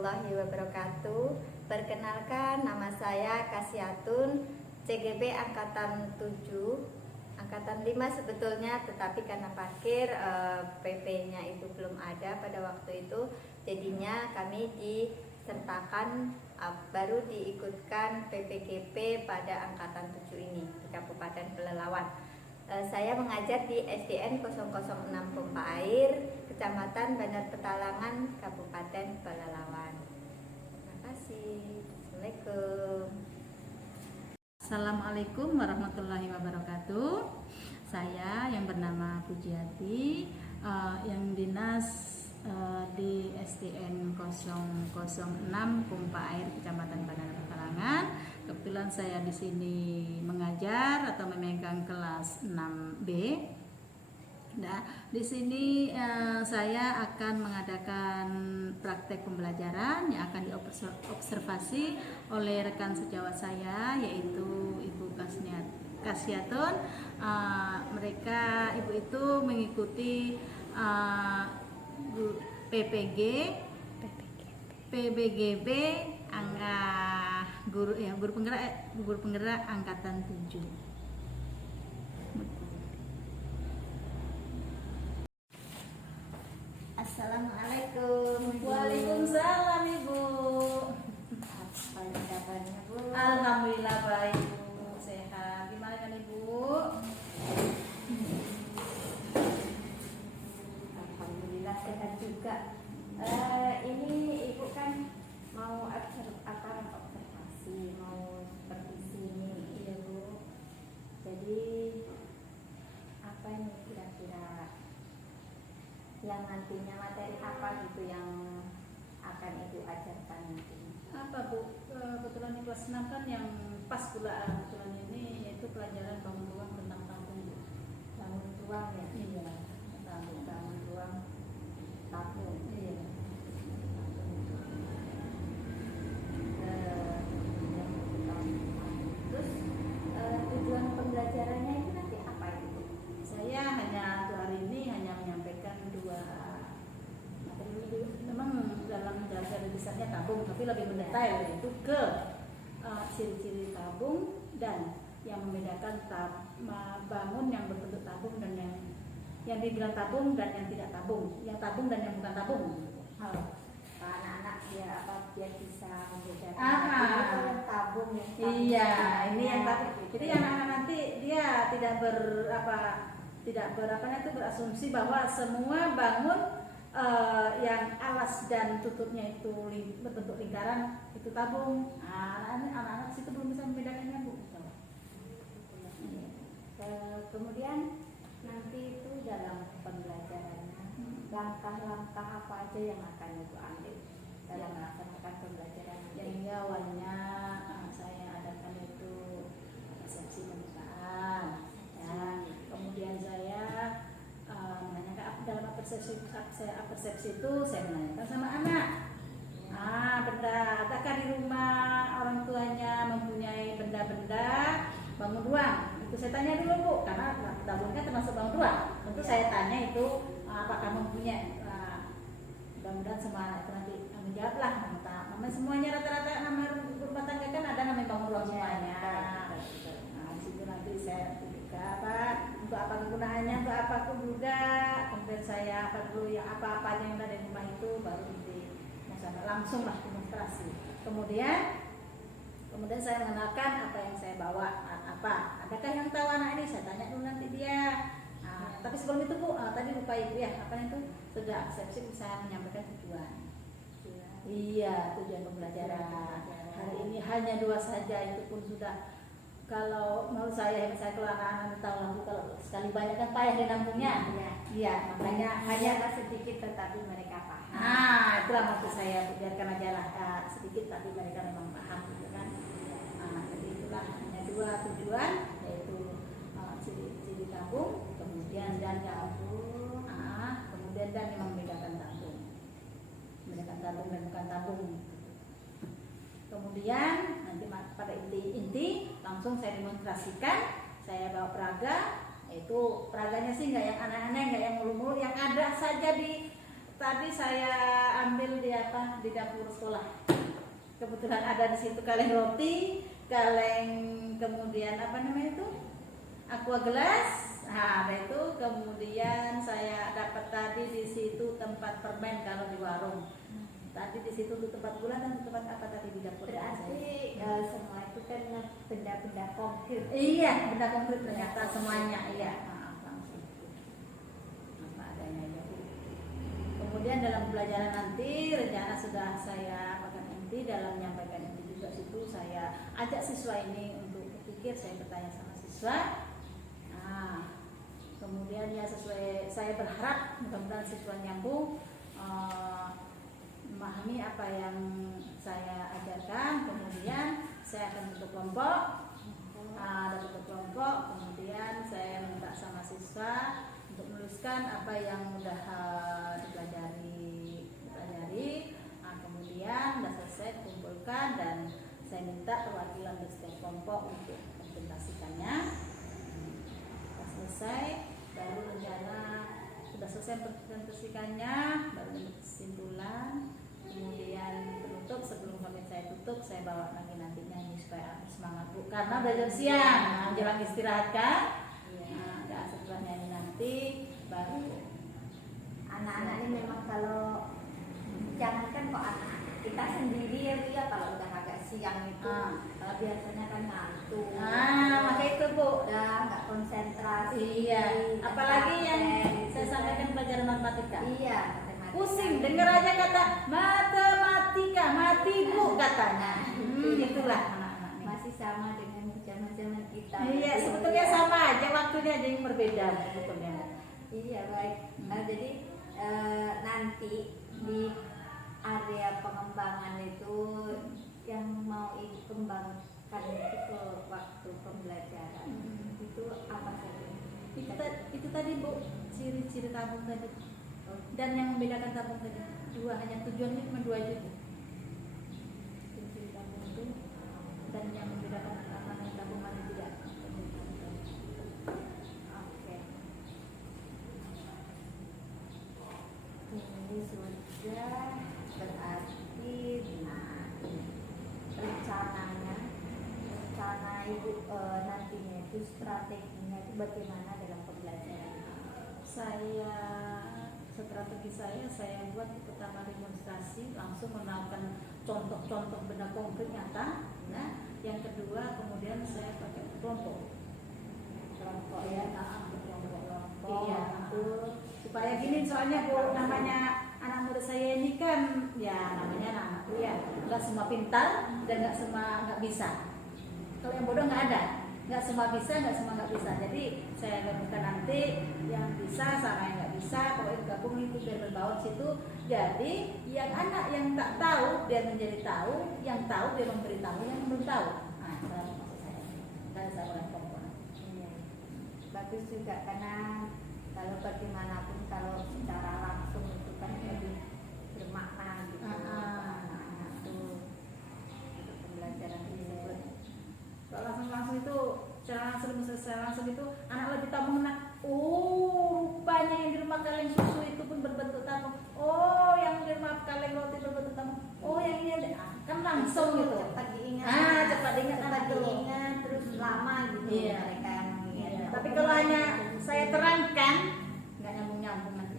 warahmatullahi wabarakatuh. Perkenalkan, nama saya Kasiatun, CGP Angkatan 7, Angkatan 5 sebetulnya, tetapi karena parkir PP-nya itu belum ada pada waktu itu, jadinya kami disertakan baru diikutkan PPGP pada Angkatan 7 ini di Kabupaten Pelalawan. Saya mengajar di SDN 006 Pompa Air, Kecamatan Bandar Petalangan, Kabupaten Pelalawan. Terima kasih. Assalamualaikum. Assalamualaikum warahmatullahi wabarakatuh. Saya yang bernama Pujiati, yang dinas di SDN 006 Pompa Air, Kecamatan Bandar Petalangan. Kebetulan saya di sini mengajar atau memegang kelas 6B. Nah, di sini saya akan mengadakan praktek pembelajaran yang akan diobservasi oleh rekan sejawat saya, yaitu Ibu Kasiatun. Ibu itu mengikuti PBGB guru penggerak angkatan 7. Assalamualaikum. Waalaikumsalam Ibu. Apa kabarnya, Bu? Alhamdulillah baik Bu, sehat. Gimana kan Ibu? Alhamdulillah sehat juga. Ini Ibu kan mau observasi, mau seperti sini, iya Bu. Jadi apa ini kira-kira yang nantinya materi apa gitu yang akan Ibu ajarkan nanti? Apa Bu? Kebetulan di kelas 6 kan yang pas pula kebetulan ini yaitu pelajaran bangun ruang tentang tabung Bu. Bangun ruang ya? Iya, tabung. Bangun ruang tabung. Iya. Terus tujuan pembelajarannya itu nanti apa itu? Saya hanya untuk hari ini hanya menyampaikan dua materi. Memang dalam dasar besarnya tabung, tapi lebih mendetail yaitu ke ciri-ciri tabung dan yang membedakan bangun yang berbentuk tabung dan yang dibilang tabung dan yang tidak tabung, yang tabung dan yang bukan tabung. Anak-anak biar bisa membedakan Aha. tabung yang tabung. Iya, ini yang tabung. Jadi anak-anak nanti dia tidak berasumsi bahwa semua bangun yang alas dan tutupnya itu berbentuk lingkaran itu tabung. Anak-anak situ belum bisa membedakannya Bu. Kemudian nanti itu dalam pembelajarannya langkah-langkah apa aja yang akan Ibu ambil dalam melaksanakan pembelajaran? Yang awalnya saya adakan itu persepsi pembukaan, ya. Kemudian saya menanyakan dalam persepsi itu saya menanyakan sama anak. Benda adakah di rumah orang tuanya mempunyai benda-benda bangun ruang? Itu saya tanya dulu Bu, karena tabung kan termasuk bangun ruang. Tentu saya tanya itu apakah mempunyai. Mudah-mudahan semua anak itu nanti menjawablah. Mama semuanya rata-rata nama rumah tangga kan ada namanya bangun ruang semuanya. Di situ nanti saya untuk apa kegunaannya, untuk apa aku juga. Kemudian saya dulu yang apa-apa yang ada di rumah itu baru langsung lah demonstrasi. Kemudian saya mengenalkan apa yang saya bawa, adakah yang tahu anak ini, saya tanya dulu nanti dia. Tapi sebelum itu Bu, tadi lupa Ibu ya, apa itu sudah persepsi bisa menyampaikan tujuan. Iya, tujuan pembelajaran. Hari ini hanya 2 saja, itu pun sudah. Kalau menurut saya keluar anak-anak tahu lampu, kalau sekali banyak kan payah di lambungnya. Iya, makanya hanya sedikit tetapi mereka paham. Itulah maksud saya, biarkan aja lah sedikit tapi mereka memang paham gitu kan. Jadi itulah hanya 2 tujuan, yaitu ciri-ciri tabung, kemudian dan yang membedakan tabung dan bukan tabung. Kemudian nanti pada inti langsung saya demonstrasikan, saya bawa peraga, yaitu peraganya sih nggak yang aneh-aneh, nggak yang mulu-mulu, yang ada saja di tadi saya ambil di apa, di dapur sekolah. Kebetulan ada di situ kaleng roti, kaleng, kemudian apa namanya itu, aqua gelas. Nah, ada itu. Kemudian saya dapat tadi di situ tempat permen kalau di warung. Tadi di situ tuh tempat gula dan tempat apa tadi di dapur. Berarti semua itu kan benda-benda konkret. Iya, benda konkret ternyata semuanya. Iya. Langsung apa adanya ya. Kemudian dalam pelajaran nanti rencana sudah saya apakan nanti dalam menyampaikan itu juga situ saya ajak siswa ini untuk berpikir, saya bertanya sama siswa. Nah, kemudian ya sesuai, saya berharap mudah-mudahan siswa nyambung memahami apa yang saya ajarkan. Kemudian saya akan bentuk kelompok, kemudian saya minta sama siswa untuk menuliskan apa yang sudah dipelajari. Kemudian sudah selesai kumpulkan dan saya minta perwakilan dari setiap kelompok untuk presentasikannya. Selesai, baru rencana sudah selesai presentasikannya, baru kesimpulan, kemudian penutup. Sebelum pamit saya tutup, saya bawa lagi nanti nyanyi supaya semangat Bu, karena udah jam siang, menjelang istirahat kan. Nah, setelah nyanyi nanti baru Anak-anak ini memang kalau jangankan kok anak kita sendiri ya Bu ya, kalau udah agak siang itu biasanya kan ngantuk. Maka itu Bu, udah nggak konsentrasi. iya, apalagi yang saya sampaikan pelajaran matematika. Iya, matematika. Pusing dengar aja kata matematika, mati Bu katanya. Itulah anak-anak ini. Masih sama dengan zaman-zaman kita. Iya, sebetulnya sama aja, waktunya aja yang berbeda sebetulnya. Iya, baik. Jadi nanti di area pengembangan itu yang mau dikembangkan itu ke waktu pembelajaran itu apa saja? Itu tadi Bu, ciri-ciri tabung tadi. Dan yang membedakan tabung tadi dua, hanya tujuannya cuma dua aja. Ciri-ciri tabung itu dan yang membedakan mana yang tabung mana tidak. Oke. Ini sudah berarti rencana Ibu nantinya itu strateginya itu bagaimana dalam pembelajaran? Strategi saya buat pertama demonstrasi, langsung menawarkan contoh-contoh benda konkret nyata. Nah, yang kedua kemudian saya pakai kelompok ya, kelompok. Iya, supaya gini, soalnya Bu, namanya anak muda saya ini kan ya namanya anak ya, nggak semua pintar dan nggak semua nggak bisa. Kalau yang bodoh nggak ada, nggak semua bisa, nggak semua nggak bisa. Jadi saya gabungkan nanti yang bisa sama yang nggak bisa, pokoknya gabung itu biar berbaur situ. Jadi yang anak yang tak tahu biar menjadi tahu, yang tahu biar memberitahu yang belum tahu. Nah, itu maksud saya. Dan saya mulai kelompok. Iya. Bagus juga karena kalau bagaimanapun kalau secara langsung itu kan lebih bermakna gitu. Anak-anak tuh untuk pembelajaran tersebut. Kalau langsung itu secara langsung itu anak lebih tahu mengenal. Oh, rupanya yang di rumah kaleng susu itu pun berbentuk tabung. Oh, yang di rumah kaleng roti berbentuk tabung. Oh, yang ini ada. Kan langsung gitu. Cepat diingat. Cepat diingat, cepat diingat terus lama gitu. Iya. Mereka mengingat. Iya. Tapi kalau hanya saya terangkan, nggak nyambung nanti.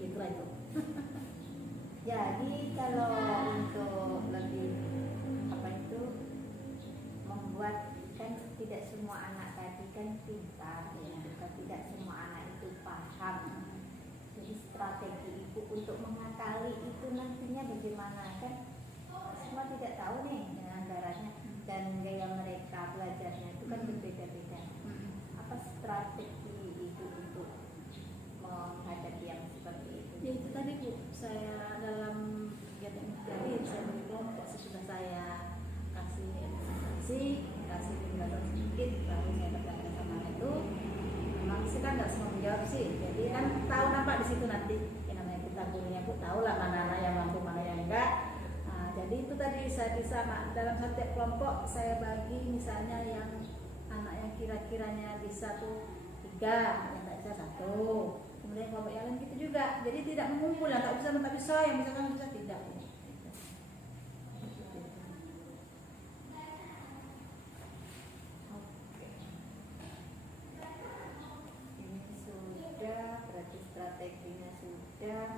Itu aja. Jadi kalau untuk lebih membuat, kan tidak semua anak tadi kan pintar ya, tidak semua anak itu paham. Jadi strategi Ibu untuk mengakali itu nantinya bagaimana, kan semua tidak tahu nih dengan caranya dan gaya mereka belajarnya itu kan berbeda-beda. Apa strategi Ibu untuk menghadapi yang seperti itu? Ya itu tadi Bu, saya dalam kegiatan ini saya beri kelompok, sesudah saya kasih penjelasan sedikit, baru saya bertanya sama itu. Memang sih kan nggak semua menjawab sih, jadi kan tahu nampak di situ nanti. Yang namanya kita gurunya Bu tahu lah mana anak yang mampu, mana yang enggak. Jadi itu tadi saya bisa dalam setiap kelompok saya bagi, misalnya yang anak yang kira-kiranya bisa tuh 3, yang tak bisa 1. kemudian kelompok yang lain gitu juga. Jadi tidak mengumpul, tak bisa yang bisa kan bisa tidak. Oke. Ini sudah, berarti strateginya sudah,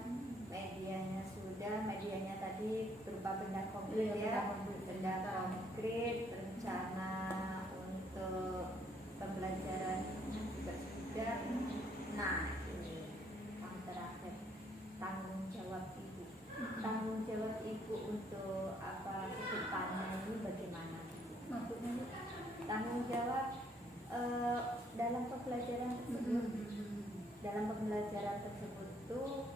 medianya tadi berupa benda konkret ya, benda konkret, rencana untuk pembelajaran juga sudah. Nah, ini yang terakhir, tanggung jawab ibu. Tanggung jawab ibu untuk apa kedepannya ini bagaimana? Maksudnya Tanggung jawab dalam pembelajaran tersebut. Dalam pembelajaran tersebut tuh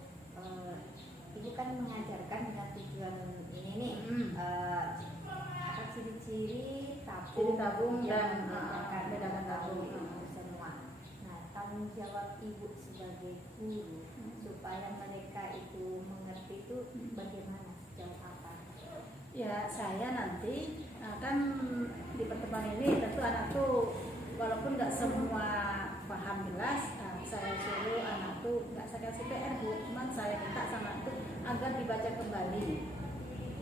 ibu kan mengajarkan dengan tujuan ini nih, ciri-ciri tabung dan bedakan tabung itu semua. Nah, tanggung jawab ibu sebagai guru supaya mereka itu mengerti itu bagaimana, sejauh apa? ya saya nanti kan di pertemuan ini tentu anak tuh walaupun nggak semua paham jelas, saya suruh anak tuh nggak saya kasih PR bu, cuman saya minta sama anak tuh agar dibaca kembali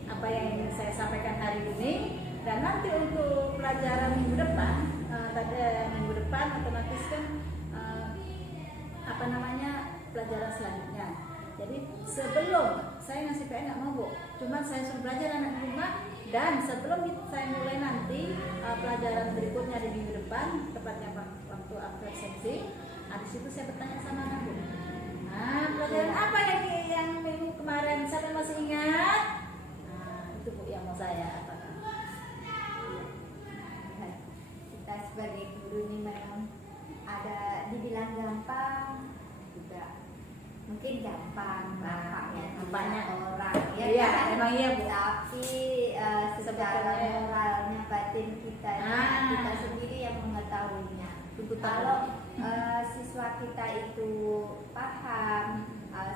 apa yang ingin saya sampaikan hari ini, dan nanti untuk pelajaran minggu depan otomatis kan pelajaran selanjutnya. Jadi sebelum saya ngasih PR nggak mau bu, cuman saya suruh belajar anak di rumah, dan sebelum saya mulai nanti pelajaran berikutnya di minggu depan, tepatnya waktu absensi, di situ saya bertanya sama anak bu, pelajaran apa yang minggu kemarin, siapa yang masih ingat? Itu bu yang mau saya apakan. Kita sebagai guru ini memang ada dibilang gampang juga, mungkin gampang banyak orang ya iya, kan? emang iya bu. Tapi secara moralnya batin kita kita sendiri yang mengetahuinya. Kalau siswa kita itu paham,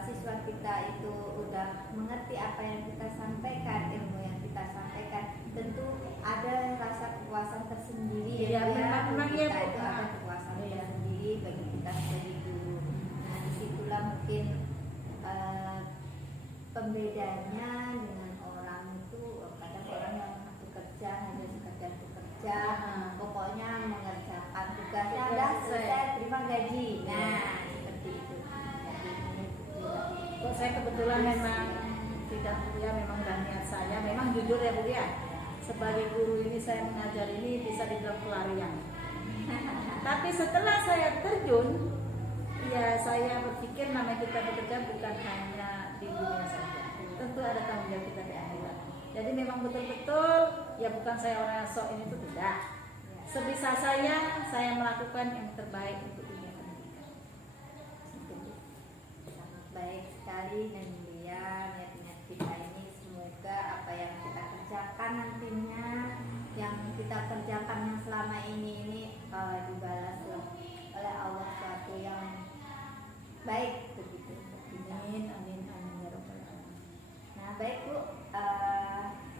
siswa kita itu udah mengerti apa yang kita sampaikan, ilmu yang kita sampaikan, tentu ada rasa kepuasan tersendiri ya, memang kita ya, itu ada kepuasan tersendiri bagi kita sebagai guru. Nah, disitulah mungkin pembedanya dengan orang itu, kadang orang yang bekerja hanya sekedar bekerja, pokoknya mengerjakan tugasnya udah selesai, terima gaji. Nah, seperti itu. Kok saya kebetulan memang tidak ya, memang udah niat saya, memang jujur ya bu ya, sebagai guru ini saya mengajar ini bisa dibilang pelarian. Tapi setelah saya terjun, ya saya berpikir namanya kita bekerja bukan hanya di dunia saja, tentu ada tanggung jawab kita di akhirat. Jadi memang betul-betul ya, bukan saya orang yang sok ini, itu tidak. Sebisa saya melakukan yang terbaik untuk dunia pendidikan. Sangat baik sekali dan mulia niat-niat kita ini. Semoga apa yang kita kerjakan nantinya, yang kita kerjakan yang selama ini dibalas oleh Allah suatu yang baik begitu. Amin, amin, amin ya rabbal alamin. Nah baik bu,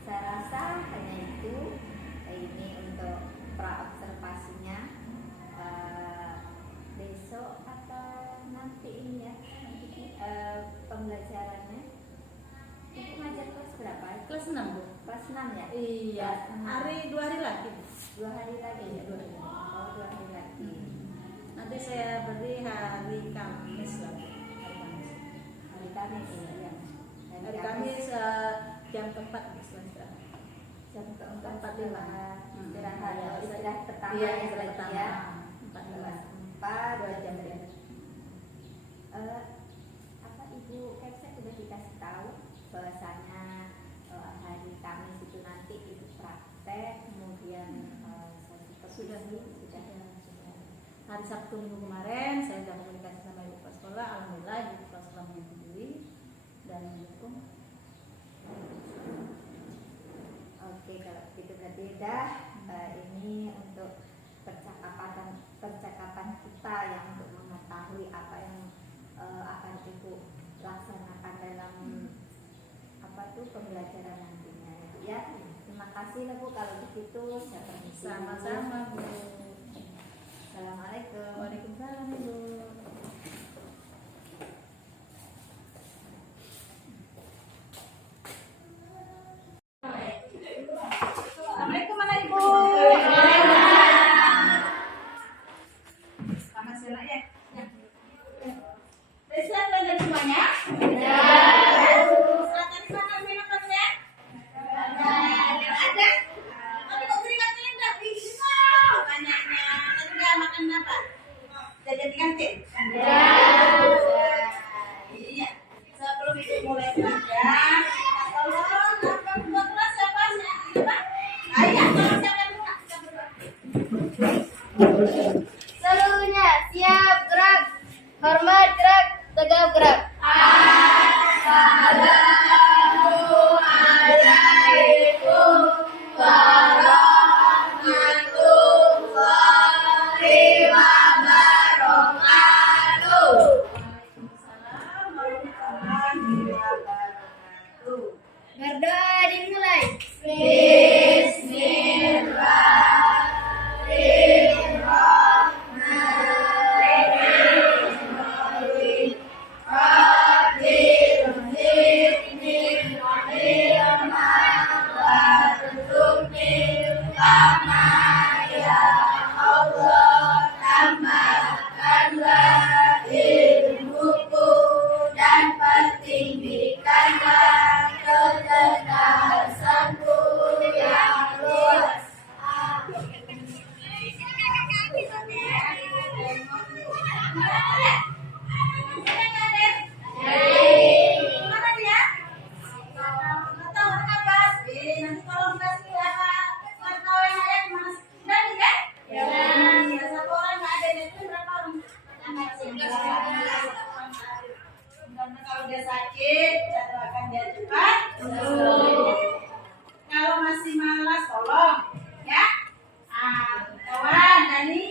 saya rasa hanya itu ini untuk pra observasinya. Besok atau nanti ini ya, pembelajarannya. Ibu ngajar kelas berapa? Kelas 6 bu. Kelas 6 ya? Iya, dua hari lagi. 2 hari lagi ya? 2 hari. Oh, 2 hari lagi. Nanti saya beri hari Kamis lagi. Hari Kamis ya? Hari Kamis jam keempat istirahat. Jam keempat istirahat. Istirahat pertama iya, ya istirahat berarti pertama. ya? 4 jam. Apa Ibu Kepsek sudah dikasih tahu bahwasanya hari Kamis itu nanti itu praktek, kemudian sudah. Hari Sabtu minggu kemarin saya sudah komunikasi sama ibu kepala sekolah, alhamdulillah ibu kepala sekolah menyetujui dan mendukung. Oke, kalau begitu berarti dah ini untuk percakapan kita yang untuk mengetahui apa yang akan ibu laksanakan dalam pembelajaran nantinya ya. Terima kasih lah bu, kalau begitu saya permisi. Sama-sama bu. Assalamualaikum. Waalaikumsalam ibu. Hormat gerak, tegap gerak. Berdoa dimulai. Kalau dia sakit, jadwalkan dia cepat. Kalau masih malas, tolong ya. Kawan Dani,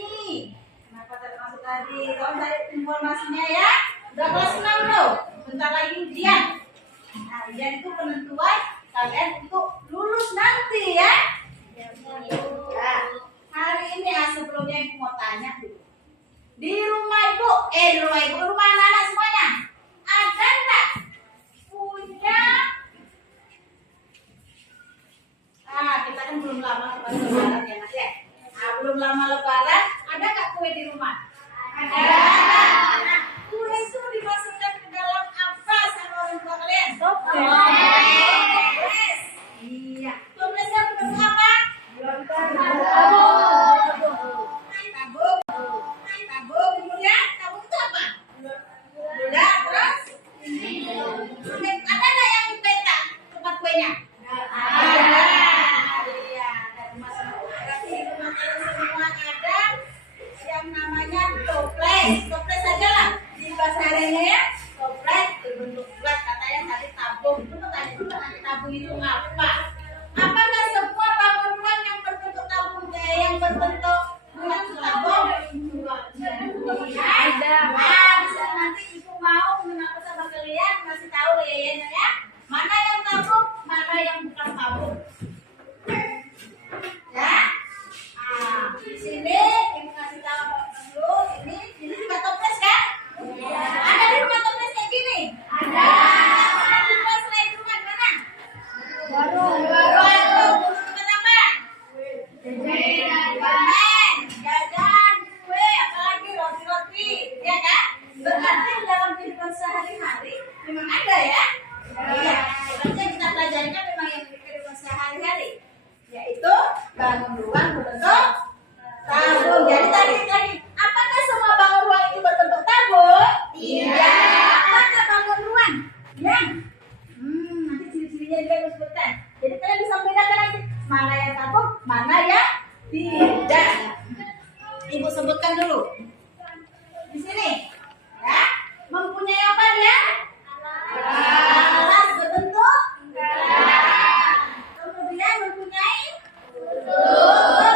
kenapa termasuk tadi? Tolong cari informasinya ya. Udah kelas 6 loh, bentar lagi ujian. Nah, ujian itu penentuan kalian itu lulus nanti ya. Nah, hari ini sebelumnya ibu mau tanya dulu. Di rumah ibu, rumah anak-anak semuanya, ada enggak punya? Kita kan belum lama lebaran ya Mas ya. Belum lama lebaran, ada enggak kue di rumah? Ada. Nah, kue itu dimasukkan ke dalam apa sama orang tua kalian? Toples. Iya. Toplesnya bentuk apa? Tabung. Kemudian tabung itu apa? Udah, terus? Ada nggak yang dipetak tempat kuenya? Ada. Iya, dari masing-masing di rumah kalian semua ada yang namanya toples. Toples aja lah di bahasa Arabnya ya. Toples berbentuk bulat, katanya tadi tabung. Itu pertanyaan tabung itu apa? Apakah semua bangun rumah yang berbentuk tabung yang berbentuk bulat itu tabung? Ada. Bisa nanti ibu mau mengaku sama kalian kasih tahu ya, mana yang tabung, mana yang bukan tabung. Ya. Di sini ibu kasih tahu dulu ini juga toples kan? Ada di rumah toples kayak gini? Ada. Ada di rumah selain rumah mana? Baru. Tempat apa? Jajan, kue, apalagi roti-roti, ya kan? Berarti dalam kehidupan sehari-hari memang ada ya? Iya. Berarti yang kita pelajari kan memang yang kehidupan sehari-hari, yaitu bangun ruang berbentuk tabung. Jadi tadi, apakah semua bangun ruang itu berbentuk tabung? Iya. Apakah bangun ruang? Ya. Nanti ciri-cirinya juga harus sebutkan. Jadi kalian bisa membedakan nanti mana yang tabung, mana yang tidak. Ibu sebutkan dulu. Di sini, ya, mempunyai apa dia? Alas berbentuk. Kemudian mempunyai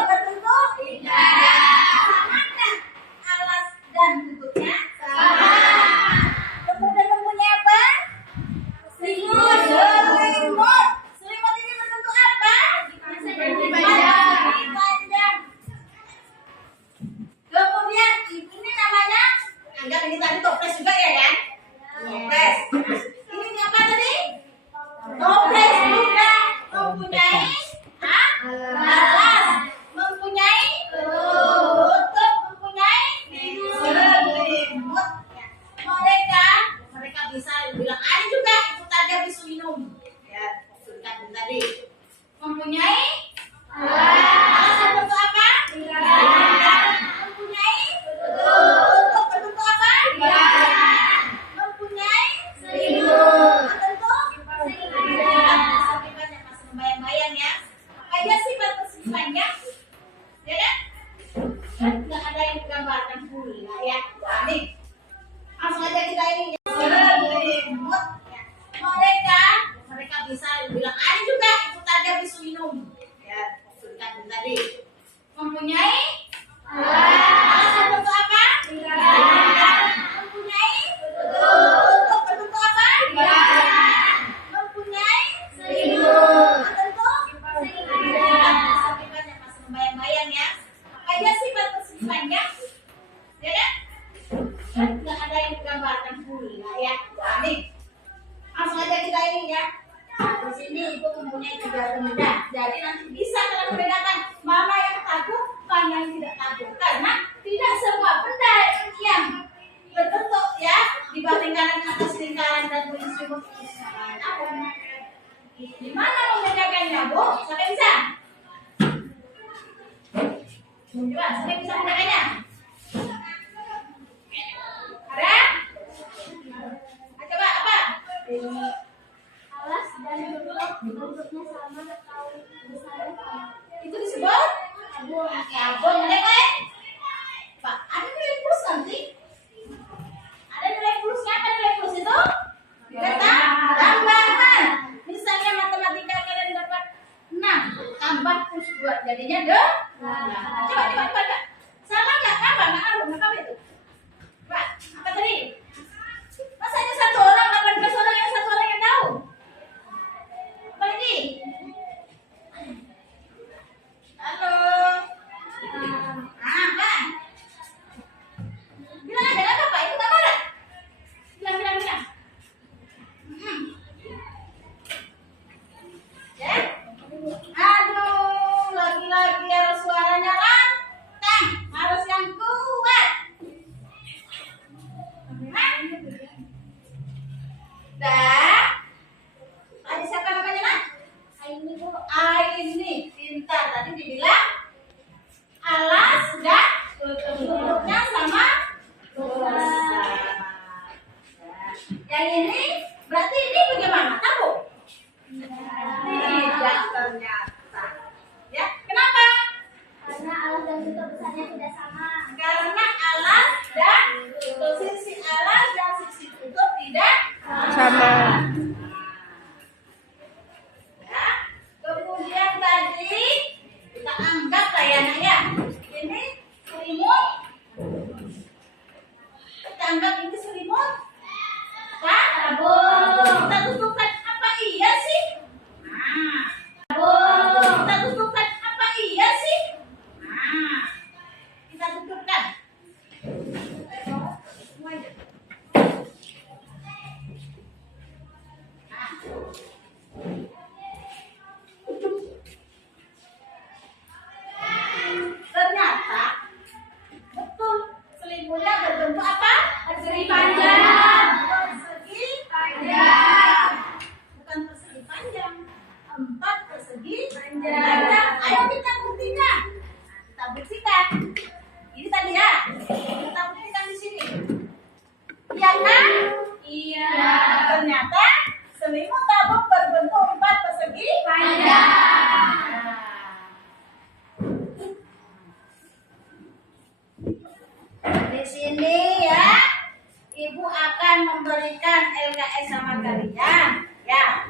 berbentuk. Sama kan? Alas dan bentuknya sama. Kemudian mempunyai apa? Selimut. Selimut ini berbentuk apa? Panjang. Kemudian ini namanya, anggap ini tadi toples juga ya kan? Toples. Ini apa tadi? Toples juga mempunyai alas, mempunyai tutup, mempunyai selimut. Mereka bisa bilang air juga, itu tadi habis minum. Ya, sebutkan tadi. Mempunyai alas berbentuk apa? Mempunyai tutup berbentuk apa? Mempunyai selimut berbentuk selipannya. Masih membayang-bayang ya. Apa aja sifat selipannya? Ya kan? Nggak ada yang digambarkan pula ya. Nah, nih bisa bilang ada juga itu tadi habis minum. Ya, maksudkan tadi. Mempunyai alasan bentuk apa? Mempunyai bentuk apa? Mempunyai bentuk akibatnya masih membayang-bayang ya. Apa aja sifat persegi panjang? Ya kan? Nggak ada yang digambarkan pula ya. Nah, nih langsung aja kita ini ya. Di sini ibu mempunyai 3 benda. Jadi nanti bisa kalian membedakan mana yang takut, mana yang tidak takut. Karena tidak semua benda yang berbentuk ya di lingkaran atas lingkaran dan berisi di mana membedakannya, Bu? Siapa bisa? Coba, siapa bisa membedakannya? Ada? Coba apa? Alas dan bentuknya sama atau besarnya sama. Itu disebut Sabun. sabun, kan? Pak, ada nilai plus nanti? Ada nilai plusnya, apa nilai plus itu? Kata tambahan. Misalnya matematika kalian dapat 6 tambah plus 2 jadinya 2. Coba. Salah nggak? Apa itu? Pak, apa tadi? Masa hanya 1 orang, 18 orang yang 1 orang yang tahu? Apa ini? Halo. Apa? Bilang ada apa, Pak? Itu apa ada? Bilang. Ya? Aduh, lagi-lagi harus suaranya lantang, harus yang kuat. Dah. Tadi siapa namanya, Nak? Ini Bu. Aini, pintar. Tadi dibilang alas dan bentuknya sama besar. Yang ini berarti ini bagaimana? Tahu? Tidak ternyata. Ya, kenapa? Karena alas dan bentuk besarnya tidak sama. Karena alas dan sisi alas dan sisi tutup tidak Sama. Ya. Kemudian tadi kita anggap lah ya, Nak ya. Ini selimut. Kita anggap ini selimut. Sabun. Kita tutupkan apa iya sih? Nah. Sabun. Kita tutupkan apa iya sih? Nah. Kita tutupkan. Ternyata betul selimutnya berbentuk apa? Persegi panjang. Persegi panjang. Bukan persegi panjang. 4 persegi panjang. Ayo kita buktikan. Kita buktikan. Ini tadi ya. Kita buktikan di sini. Iya kan? Iya. Ternyata selimut tabung berbentuk 4 persegi panjang. Di sini ya, Ibu akan memberikan LKS sama kalian. Ya,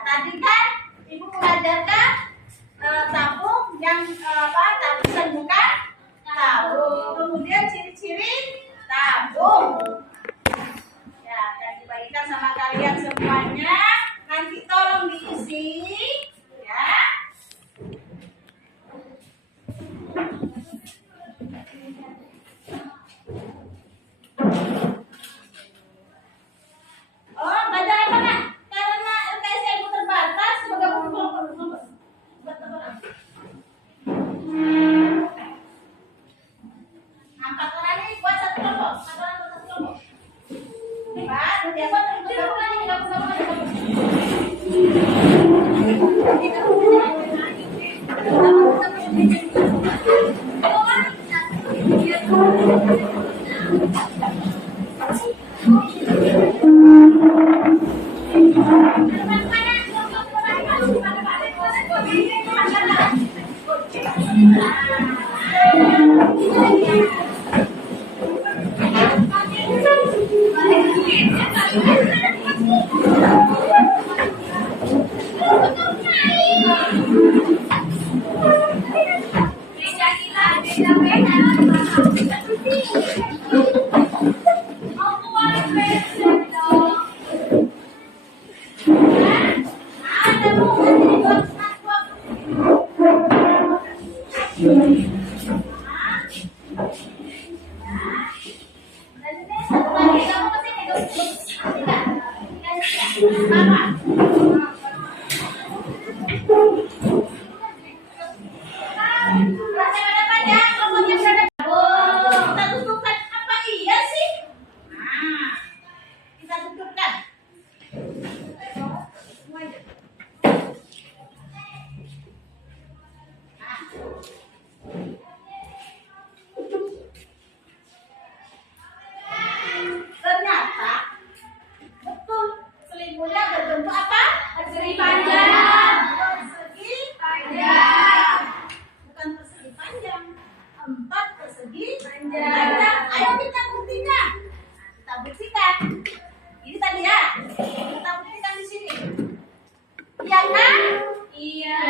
tadi kan Ibu mengajarkan tabung yang tabusan bukan tabung. Kemudian ciri-ciri tabung. Ya, akan dibagikan sama kalian semuanya. Nanti tolong diisi, ya. Oh, belajar apa, Nak? Karena LKS Ibu terbatas, bergabung kelompok. Angkat orang ini buat 1 kelompok. 4 orang buat 1 kelompok. Pak, dia buat bergabung lagi, Mama. Berada panjang, kelompoknya berada. Kita tutupkan apa iya sih? Nah, kita tutupkan. Ternyata betul selimutnya berbentuk apa? Persegi panjang. Persegi panjang. Bukan persegi panjang. 4 persegi panjang. Ayo kita buktikan. Kita buktikan. Ini tadi ya. Kita buktikan di sini. Iya kan? Iya.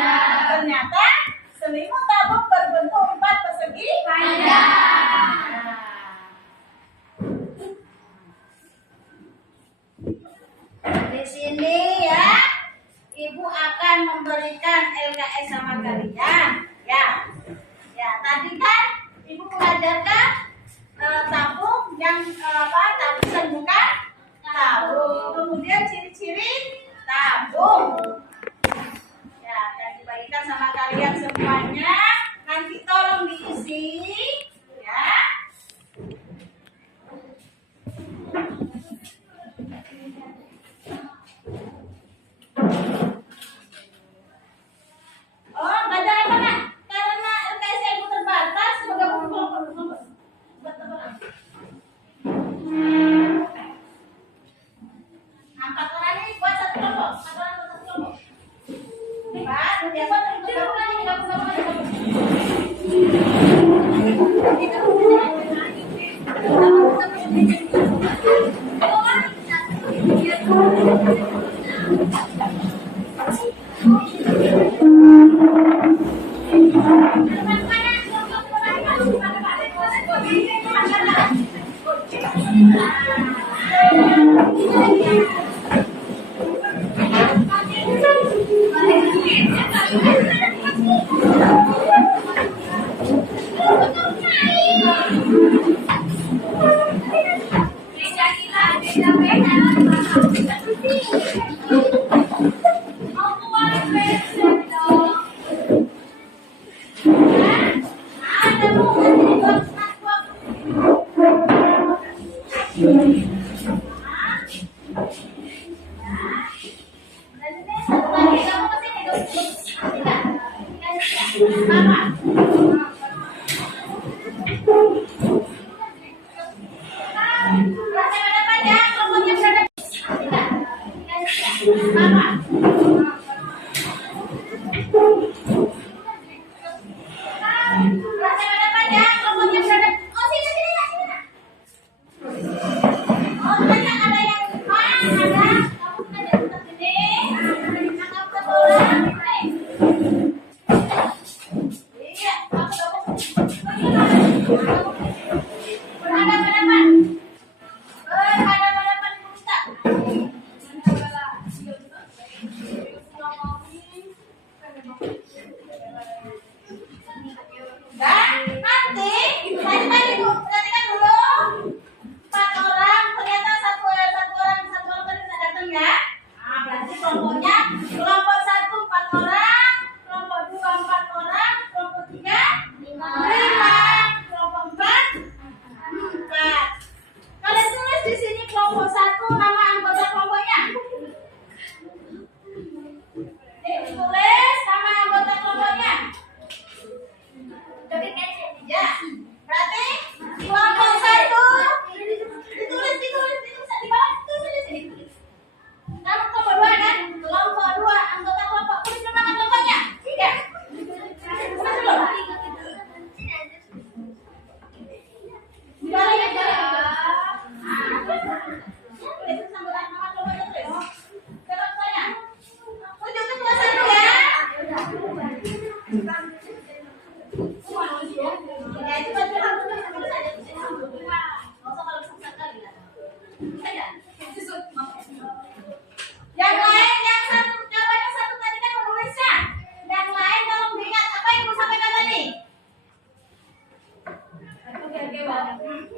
Ternyata selimut tabung berbentuk 4 persegi panjang. Di sini ya, Ibu akan memberikan LKS sama kalian. Ya, tadi kan Ibu mengajarkan tabung yang tabusan bukan tabung. Kemudian ciri-ciri tabung. Ya, akan dibagikan sama kalian semuanya. Nanti tolong diisi, ya. Oh, nggak ada apa nak? Karena LKS Ibu terbatas, semoga kelompok. Empat orang ini buat satu kelompok. 4 orang buat satu kelompok. Pak, dia buat kelompok lagi,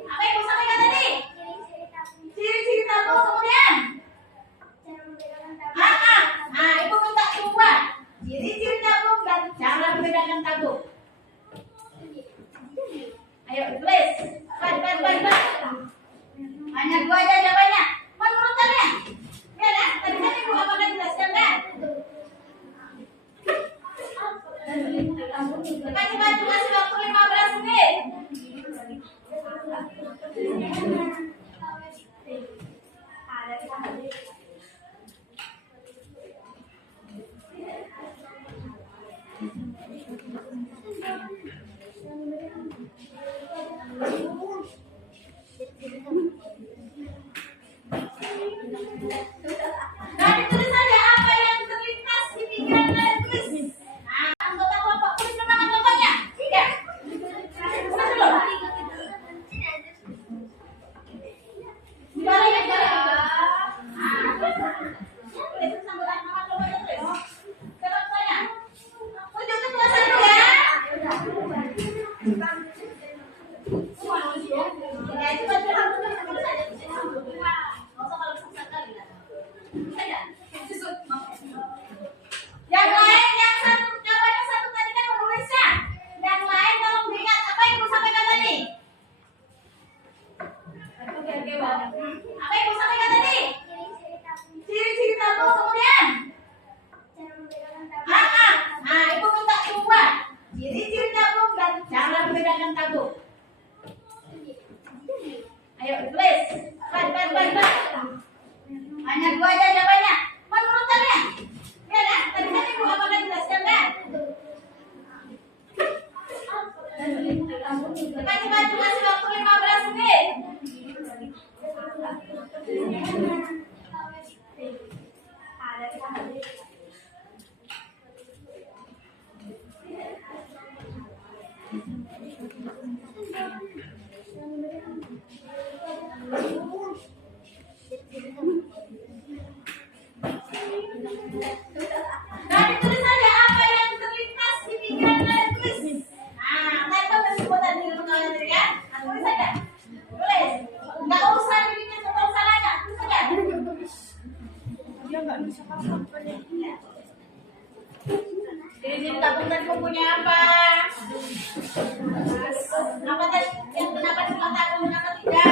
Apa yang Ibu sampaikan tadi? Ciri-ciri tabung. ibu aja jawabannya. Menurut kalian? Ya kan? Tadi kan ibu apakah jelaskan kan? Coba kasih waktu 15 menit. Nah, ditulis saja apa yang terlintas di pikiran kalian, tulis. Nah, anggota kelompok tulis nama kelompoknya. Tiga. Tulis dulu. Dibalik, dibalik. Nah, tulis anggota nama kelompoknya, tulis. Coba saya. Tunjuk tulisan dulu ya. Ya, itu tulis saja. Yang lain, yang satu, jawabannya satu tadi kan menulisnya. Yang lain tolong diingat apa yang ibu sampaikan tadi. Apa yang ibu sampaikan tadi? Ciri-ciri tabung kemudian. Nah, ibu minta coba ciri-ciri tabung dan cara membedakan tabung. Ayo tulis. Baik. Hanya dua aja jawabannya. Menurut kalian? Ya kan? Tadi kan ibu apakah jelaskan kan? Coba kasih waktu 15 menit. Nah, ditulis saja apa yang terlintas di pikiran kalian, tulis. Nah, tadi kan udah sebut tadi di kalian tadi kan? Nah, tulis saja. Tulis. Nggak usah dibikin sebab salahnya. Tulis saja. Ciri-ciri tabung tadi mempunyai apa? Apa tadi yang kenapa disebut tabung, kenapa tidak?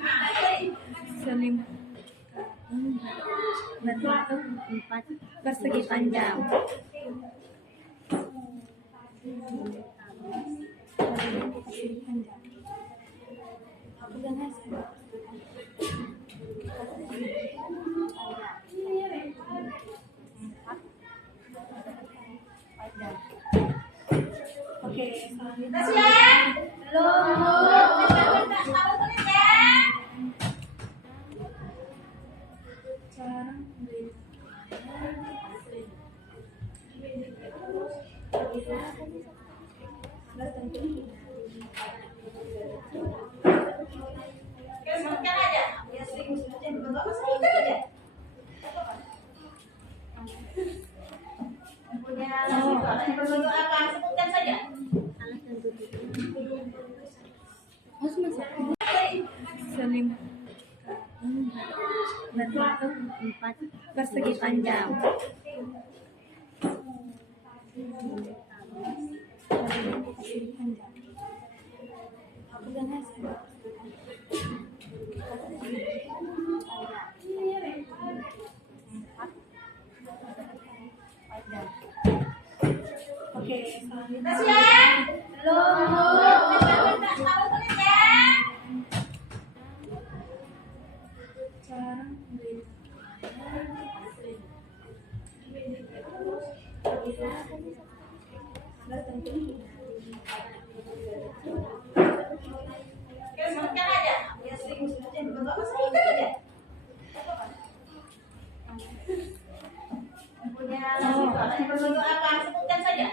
Nah, tulis. Berbentuk 4 persegi panjang. Oke, Kasih ya. Belum. Kamu tulis ya. Oke, sebutkan aja. Ya, sebutkan aja. Punya berbentuk apa? Sebutkan saja. Berbentuk 4 persegi panjang. oke. Kasih ya. Belum. Kamu tulis ya. Oke, sebutkan aja. Ya, sebutkan aja. Punya berbentuk apa? Sebutkan saja.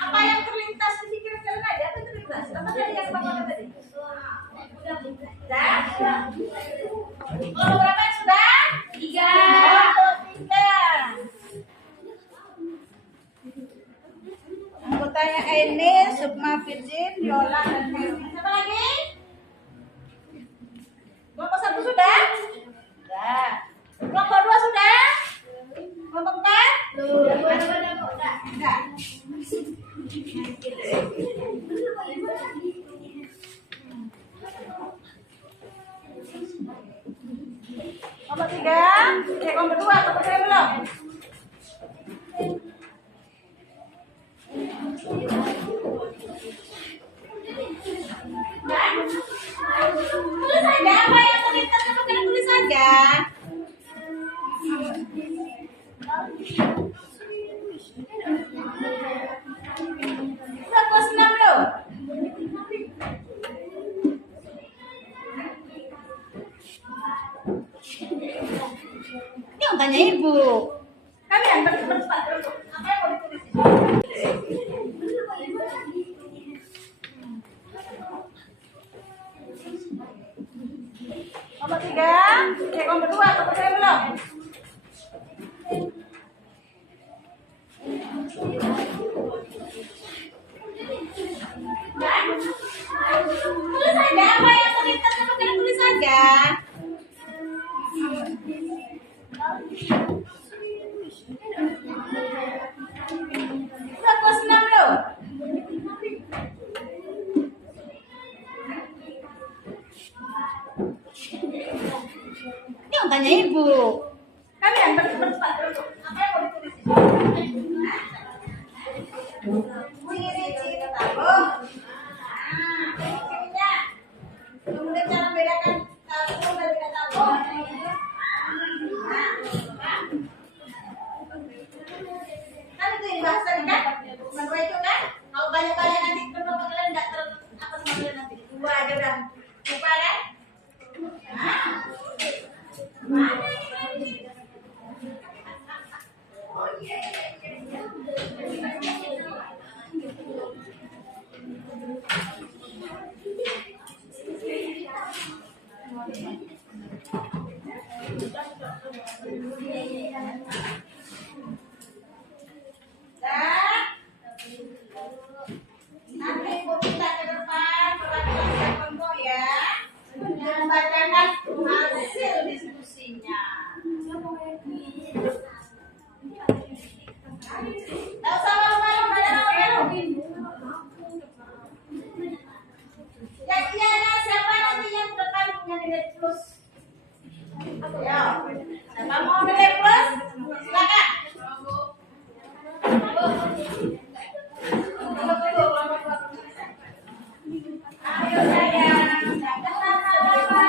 Apa yang terlintas di pikiran kalian aja? Apa yang terlintas? Apa tadi yang Bapak kata tadi? Sudah? Kalau berapa yang sudah? 3. Anggotanya ini Sukma, Virgin, Viola, dan Melvin. Siapa lagi? Kelompok 1 sudah? Sudah. Kelompok 2 sudah? Kelompok 4? Sudah. Kelompok 3? Kelompok 2, kelompok 3 belum? Tulis saja apa yang terlintas sama kalian, tulis saja. Sudah kelas 6 loh. Ini yang tanya ibu. Kalian bercepat dulu. Apa yang mau ditulis? Nomor 3, nomor 2, nomor 3 belum? Tulis saja apa yang terlintas sama kalian, tulis saja. Sudah kelas 6 loh. Ini yang tanya ibu. Kalian bercepat dulu. Apa yang mau ditulis? Ciri-ciri tabung. Ciri-cirinya. Kemudian cara membedakan tabung dan tidak tabung. Kan itu yang dibahas tadi kan? Kedua itu kan? Kalau banyak-banyak nanti kedua kalian tidak apa sama kalian nanti. 2 aja udah. Lupa kan? Nanti ibu minta ke depan perwakilan kelompok ya, membacakan hasil diskusinya. Tidak usah malu-malu, banyak malu-malu. Yang iya, siapa nanti yang depan punya nilai plus? Ayo, siapa mau nilai plus? Silakan. Ayo sayang, jangan lama-lama.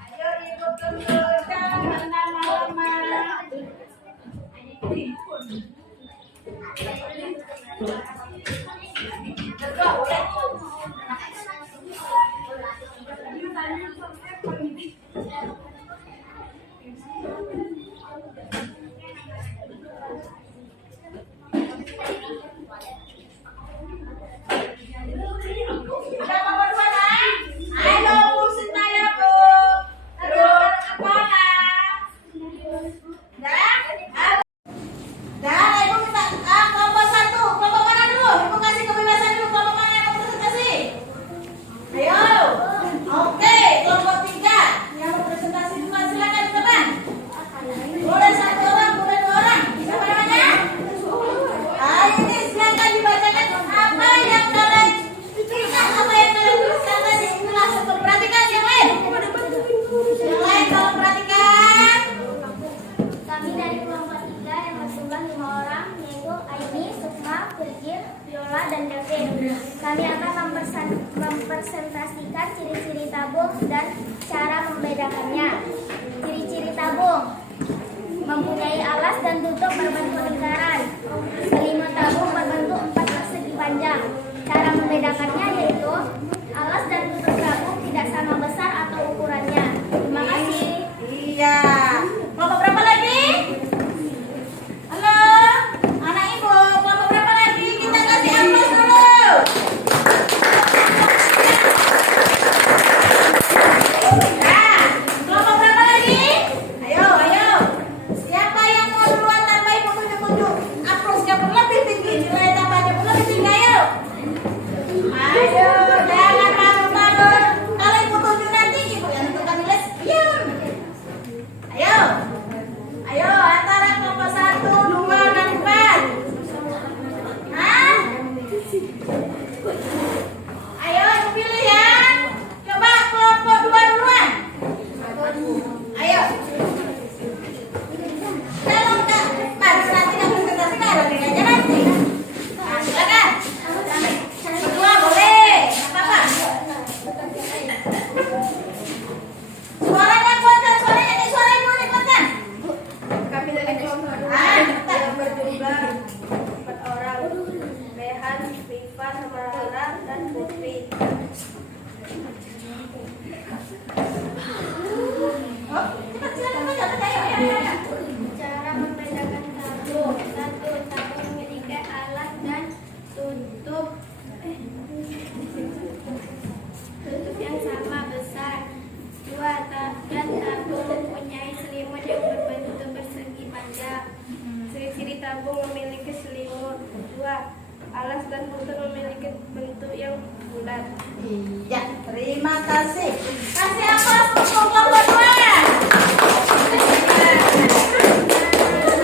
Ayo ikut dulu, jangan lama-lama. Udah nomor 2 lah. Ayo urusin saya bu. Aduh, kepala. Dah, ibu minta kelompok 1. Kelompok mana dulu? Ibu kasih kebebasan dulu. Kelompok mana yang mau presentasi? Ayo. Oke, kelompok 3 yang mau presentasi duluan silakan di depan. Boleh 1 orang, boleh 2 orang. Siapa namanya? Ini silakan dibacakan apa yang kalian pikirkan, apa yang kalian tuliskan tadi. Langsung perhatikan yang lain. Yang lain kalau perhatikan. Kami dari kelompok 3 yang berjumlah 5 orang, yaitu Aini, Sukma, Virgin, Viola, dan Devin. Kami akan mempresentasikan ciri-ciri tabung dan cara membedakannya. Ciri-ciri tabung: mempunyai alas dan tutup berbentuk lingkaran. Selimut tabung berbentuk 4 persegi panjang. Cara membedakannya yaitu alas dan tutup tabung tidak sama besar atau ukurannya. dan butir memiliki bentuk yang bulat. Iya, terima kasih. Kasih aplaus untuk kelompok kedua.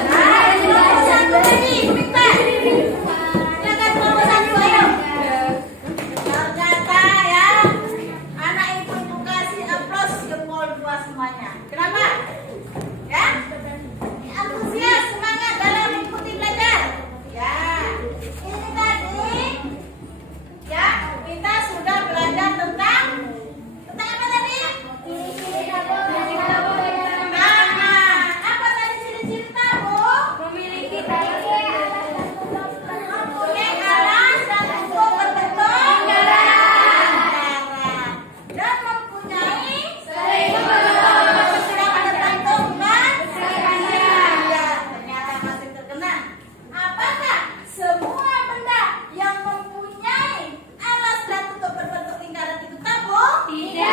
Nah, kelompok satu tadi, minta. Silakan kelompok satu, ayo. Ternyata ya, anak ibu kasih aplaus jempol dua semuanya. Kenapa? Ya, antusias, semangat dalam mengikuti belajar. Ya, ini tadi. Ya, kita sudah belajar tentang apa tadi? Ciri-ciri tabung. Nah, apa tadi ciri-ciri tabung? Memiliki Mempunyai alas dan tubuh berbentuk darat dan mempunyai yang tergantung dan ya, ternyata masih terkena. Apakah semua benda yang mempunyai alas dan tutup berbentuk lingkaran itu tabung? Tidak.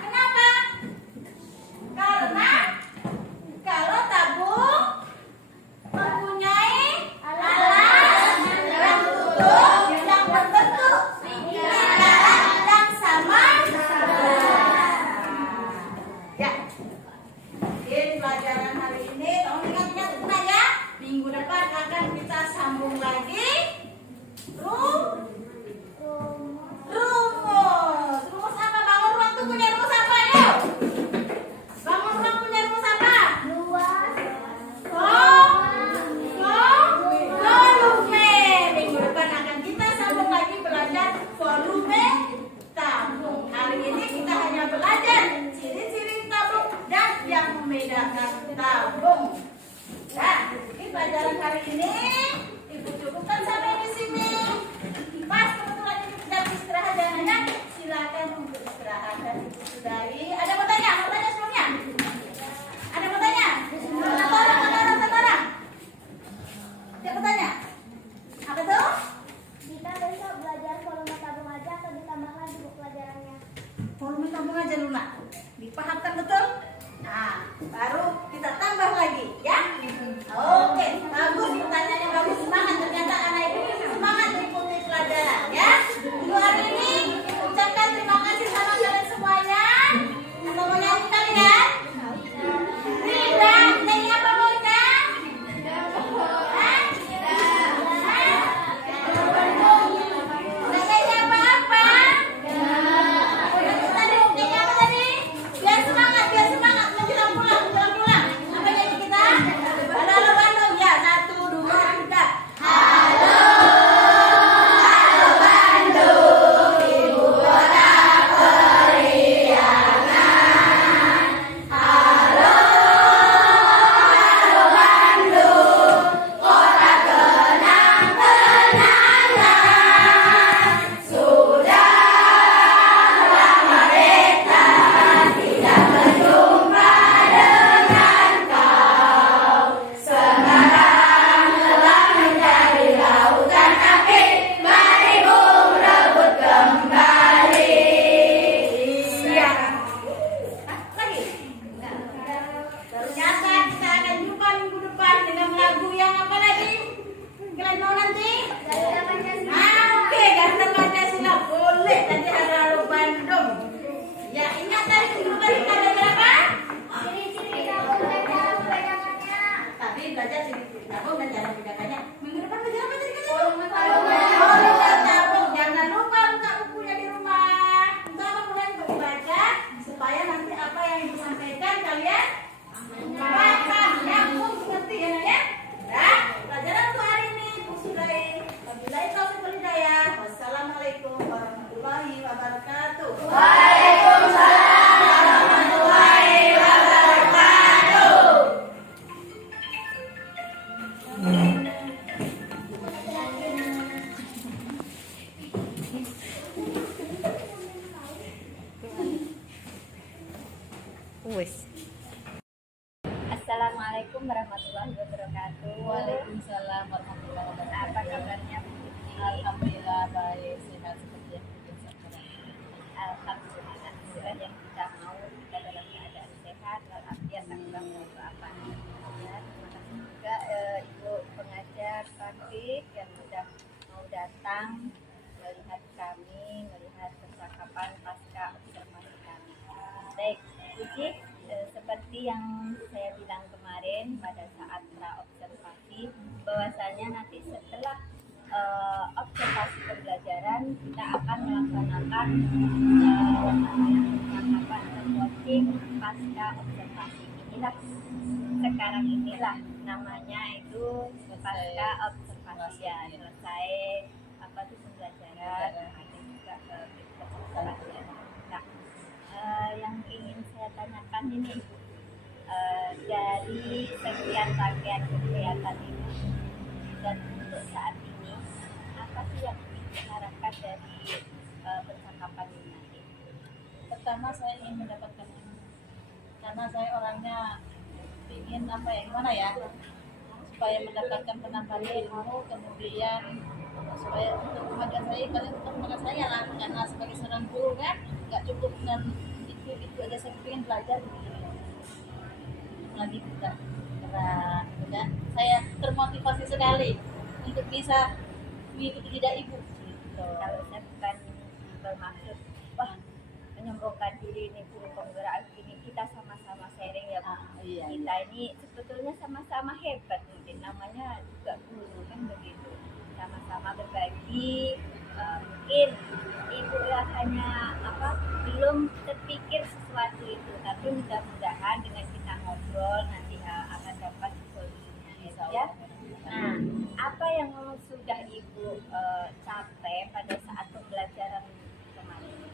Kenapa? Karena kalau tabung mempunyai alas dan tutup yang berbentuk lingkaran yang sama. Ya. Mungkin pelajaran hari ini tolong ingat-ingat benar ya. Minggu depan akan kita sambung lagi rumus. Rumus apa? Bangun ruang tuh punya rumus apa? Ayo. Bangun ruang punya rumus apa? Volume. Minggu depan akan kita sambung lagi belajar volume tabung. Hari ini kita hanya belajar ciri-ciri tabung dan yang membedakan tabung. Nah, ini pelajaran hari ini Ibu cukupkan sampai di sini. Pas kebetulan ini jam istirahat dan anak, silakan untuk istirahat dan Ibu sudahi. Ada mau tanya? Mau tanya sebelumnya? Ada mau tanya? Tentara. Siapa tanya? Apa tuh? Kita besok belajar volume tabung aja atau ditambahkan di buku pelajarannya? Volume tabung aja Luna. Dipahamkan betul? Nah, baru kita tambah lagi ya. Oke, bagus pertanyaannya bagus, semangat. Ternyata anak ibu semangat mengikuti pelajaran ya. Untuk hari ini ucapkan terima kasih sama kalian semuanya. Atau mau nyanyi kalian? Tidak, nyanyi apa mau kan? Nyanyi apa-apa? Tadi nyanyi apa tadi? Biar semangat menjelang pulang. Apa nyanyi kita? Halo Bandung ya, 1, 2, 3. Lagi. Ternyata kita akan jumpa minggu depan dengan lagu yang apa lagi? Kalian mau nanti? Oke, Garuda Pancasila boleh. Nanti ada Halo Bandung. Ya, ingat tadi minggu depan kita belajar apa? Ciri-ciri tabung dan cara membedakannya. Tadi belajar ciri-ciri tabung dan cara membedakannya. Minggu depan belajar apa tadi kata? Volume tabung. Volume tabung. Jangan lupa buka bukunya di rumah. Untuk apa kalian baca supaya nanti apa yang disampaikan kalian paham, nyambung, ngerti ya nak ya? Ya, pelajaran untuk hari ini Bu sudahi. Wabillahi taufiq wal hidayah. Wassalamualaikum warahmatullahi wabarakatuh. Waalaikumsalam warahmatullahi wabarakatuh. Assalamualaikum warahmatullahi wabarakatuh. Waalaikumsalam warahmatullahi wabarakatuh. Apa kabarnya Bu Putri? Alhamdulillah baik, sehat seperti yang biasa. Alhamdulillah. Itulah yang kita mau, kita dalam keadaan sehat walafiat tak kurang apa-apa. Ya, terima kasih juga Ibu pengajar Taufik yang sudah datang melihat kami, melihat percakapan pasca observasi kami. Baik, Uji, seperti yang saya bilang kemarin pada saat pra-observasi, bahwasanya nanti setelah observasi pembelajaran kita akan melaksanakan percakapan atau coaching pasca observasi. Inilah namanya itu pasca observasi ya, selesai apa itu pembelajaran, ada juga observasi. Nah, yang ingin saya tanyakan ini Ibu, dari sekian rangkaian kegiatan ini dan untuk saat ini apa sih yang diharapkan dari percakapan ini nanti? Pertama saya ingin mendapatkan ilmu, karena saya orangnya ingin gimana ya, supaya mendapatkan penambahan ilmu, kemudian supaya untuk kemajuan saya, kalian untuk kemajuan saya lah, karena sebagai seorang guru kan nggak cukup dengan itu aja, saya ingin belajar lagi juga gerak, dan saya termotivasi sekali untuk bisa mengikuti jejak ibu. Gitu. Kalau saya bukan bermaksud menyombongkan diri ini guru penggerak gini, kita sama-sama sharing ya Bu. Iya. Kita ini sebetulnya sama-sama hebat, mungkin namanya juga guru kan begitu, sama-sama berbagi. Mungkin ibu ya hanya belum terpikir sesuatu itu, tapi mudah-mudahan dengan kita ngobrol nanti akan dapat solusinya ya. Nah, apa yang sudah ibu capai pada saat pembelajaran kemarin?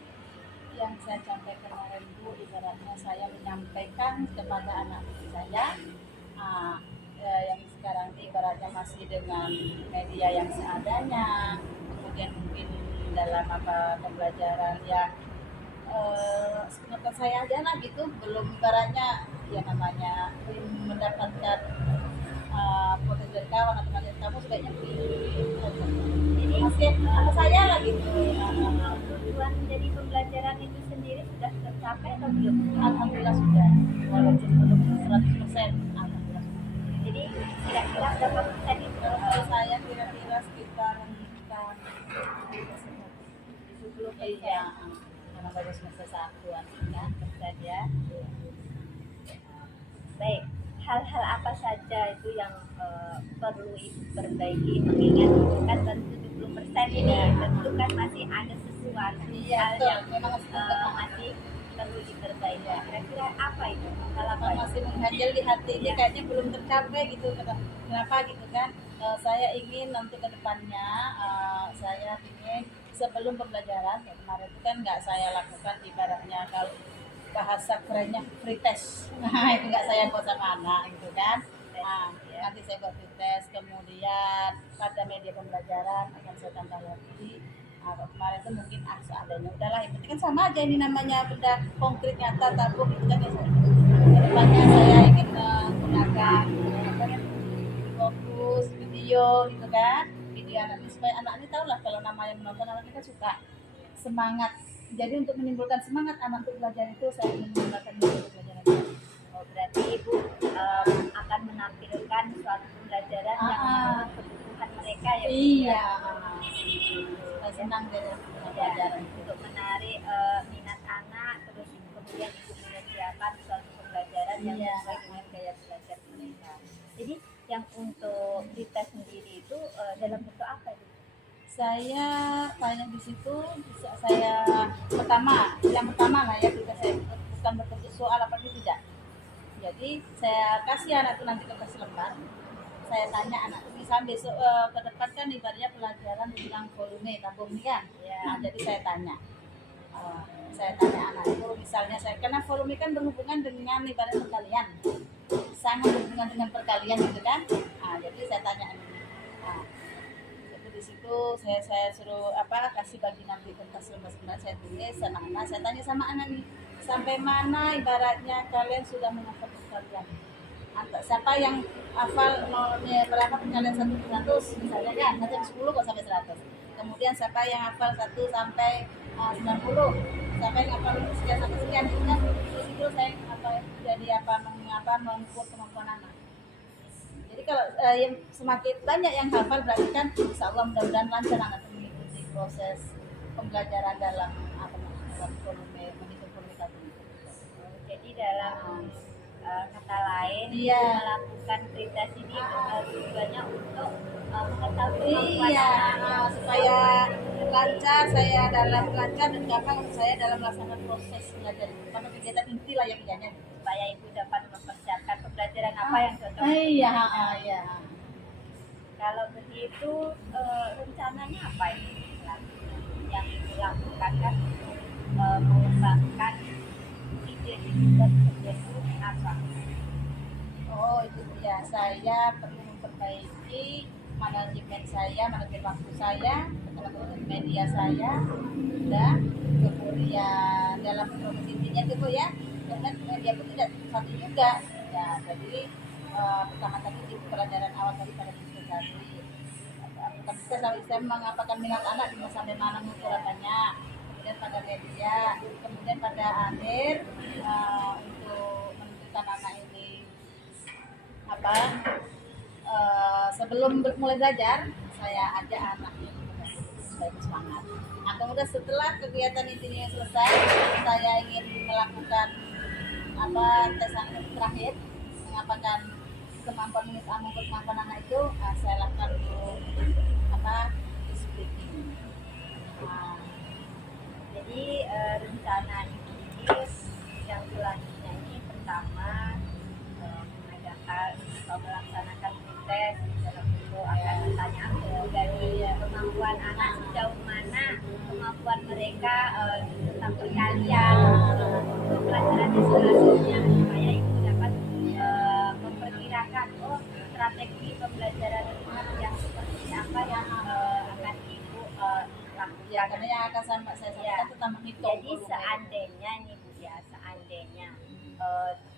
Yang saya capai kemarin Bu, ibaratnya saya menyampaikan kepada anak saya yang sekarang ibaratnya masih dengan media yang seadanya, kemudian mungkin dalam pembelajaran ya sebenarnya saya aja lah gitu, belum ibaratnya ya namanya mendapatkan potensi dari kawan atau dari kamu sebaiknya jadi masih apa saya lah gitu. Tujuan dari pembelajaran itu sendiri sudah tercapai atau belum? Alhamdulillah sudah, walaupun belum 100%. Alhamdulillah. Jadi kira-kira berapa persen itu? Saya kira-kira sekitar 70%. Iya, karena baru semester 1 kan persen ya. Baik, hal-hal apa saja itu yang perlu ibu perbaiki, mengingat kan tentu 70% ini tentu kan masih ada sesuatu hal yang masih perlu diperbaiki. Kira-kira apa itu? Hal apa Masih menghajar di hati ini kayaknya belum tercapai gitu. Kenapa gitu kan? Saya ingin nanti ke depannya saya ingin sebelum pembelajaran ya, kemarin itu kan nggak saya lakukan ibaratnya kalau bahasa kerennya free test. Nah, itu nggak saya buat sama anak gitu kan. Nah, nanti saya buat free test, kemudian pada media pembelajaran akan saya tambah lagi. Kemarin itu mungkin seadanya udahlah, yang penting kan sama aja, ini namanya benda konkret nyata tabung gitu kan ya. Kedepannya saya ingin menggunakan fokus video gitu kan, video anak ini supaya anak ini tahu lah kalau namanya menonton, anak ini kan suka semangat. Jadi untuk menimbulkan semangat anak untuk belajar itu saya ingin menggunakan media pembelajaran. Oh, berarti ibu akan menampilkan suatu pembelajaran yang menurut kebutuhan mereka ya Bu? Iya. Saya senang dari pembelajaran itu. Untuk menarik minat anak, terus kemudian ibu menyediakan suatu pembelajaran yang sesuai dengan gaya belajar mereka. Jadi yang untuk kita sendiri itu dalam bentuk apa itu? Saya tanya di situ, saya yang pertama lah ya, kita saya bukan berbentuk soal apa itu tidak. Jadi saya kasih anak itu nanti kertas lembar, saya tanya anak itu sampai ke depan kan ibaratnya pelajaran tentang volume tabung kan. Nah, jadi saya tanya anak itu misalnya karena volume kan berhubungan dengan ibarat perkalian, sangat berhubungan dengan perkalian gitu kan. Nah, jadi saya tanya di situ saya suruh kasih bagi nanti kertas lembar sebenarnya, saya tulis sama anak, saya tanya sama anak nih sampai mana ibaratnya kalian sudah menghafal perkalian, siapa yang hafal berapa perkalian 1 ke 100 misalnya kan, nanti 10 kok sampai 100, kemudian siapa yang hafal 1 sampai 90, siapa yang hafal sekian sampai sekian, itu kan di situ saya mengukur kemampuan anak. Jadi kalau yang semakin banyak yang hafal berarti kan insya Allah mudah-mudahan lancar anak proses pembelajaran dalam apa dalam volume menghitung volume tabung. Jadi dalam kata lain Iya. melakukan pretest ini tujuannya untuk mengetahui kemampuan Iya, anaknya supaya lancar saya dalam lancar dan gampang saya dalam melaksanakan proses belajar itu. Karena kegiatan inti lah yang bilangnya. supaya ibu dapat mempersiapkan pembelajaran apa yang cocok. Iya, iya. Kalau begitu rencananya apa ini yang ibu lakukan kan mengembangkan ide itu apa? Oh itu ya, saya perlu memperbaiki manajemen saya, manajemen waktu saya, manajemen media saya, dan kemudian dalam proses intinya itu Bu ya, karena media itu tidak satu juga, ya jadi pertama tadi di pelajaran awal tadi pada diskusi, saya mengapakan minat anak di sampai mana mengukurannya, kemudian pada media, kemudian pada akhir untuk menentukan anak ini apa sebelum mulai belajar saya ajak anaknya supaya semangat. Nah kemudian setelah kegiatan intinya selesai, saya ingin melakukan apa tes terakhir mengapakan kemampuan anak itu, saya lakukan untuk apa speaking. Jadi rencana ini yang selanjutnya ini pertama mengadakan atau melaksanakan tes dalam bentuk akan bertanya dari kemampuan anak sejauh mana kemampuan mereka tentang perkalian untuk pelajaran selanjutnya supaya ibu dapat memperkirakan strategi pembelajaran yang seperti apa yang akan ibu lakukan. Ya karena yang akan saya sampaikan tentang menghitung. Jadi seandainya nih Bu ya, seandainya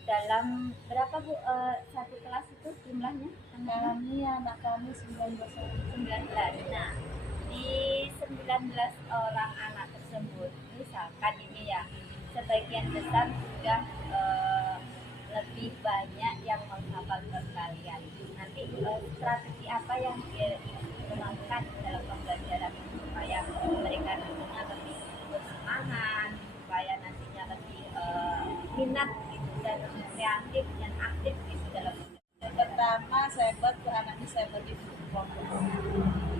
dalam berapa Bu satu kelas itu jumlahnya? Anak kami 19 orang. 19. Nah, di 19 orang anak tersebut, misalkan ini ya, sebagian besar sudah lebih banyak yang menghafal perkalian. Nanti strategi apa yang digunakan dalam pembelajaran supaya mereka nantinya lebih bersemangat, supaya nantinya lebih minat gitu dan kreatif dan aktif gitu dalam pembelajaran. Pertama saya buat ke anaknya saya bagi kelompok.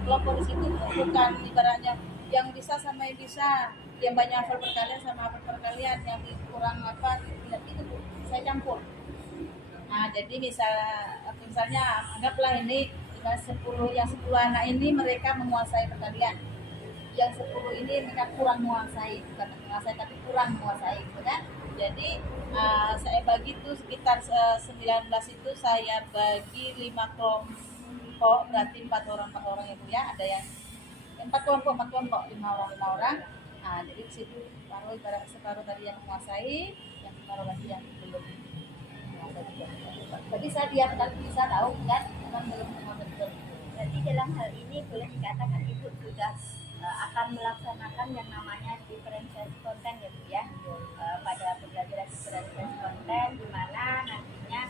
Kelompok di situ bukan ibaratnya yang bisa sama yang bisa, yang banyak hafal perkalian sama hafal perkalian, yang kurang apa tidak itu Bu. Saya campur. Nah jadi misalnya anggaplah ini 10 anak ini mereka menguasai perkalian, yang 10 ini mereka kurang menguasai, bukan menguasai tapi kurang menguasai gitu kan. Jadi saya bagi itu sekitar 19 itu saya bagi 5 kelompok, berarti 4 orang ya Bu ya. Ada yang 4 kelompok 5 orang. Nah, jadi di situ separuh tadi yang menguasai, yang separuh lagi yang belum menguasai. Jadi saya biarkan bisa tahu kan, memang belum menguasai. Jadi dalam hal ini boleh dikatakan ibu sudah akan melaksanakan yang namanya diferensiasi konten ya Bu ya, pada pembelajaran diferensiasi konten di mana nantinya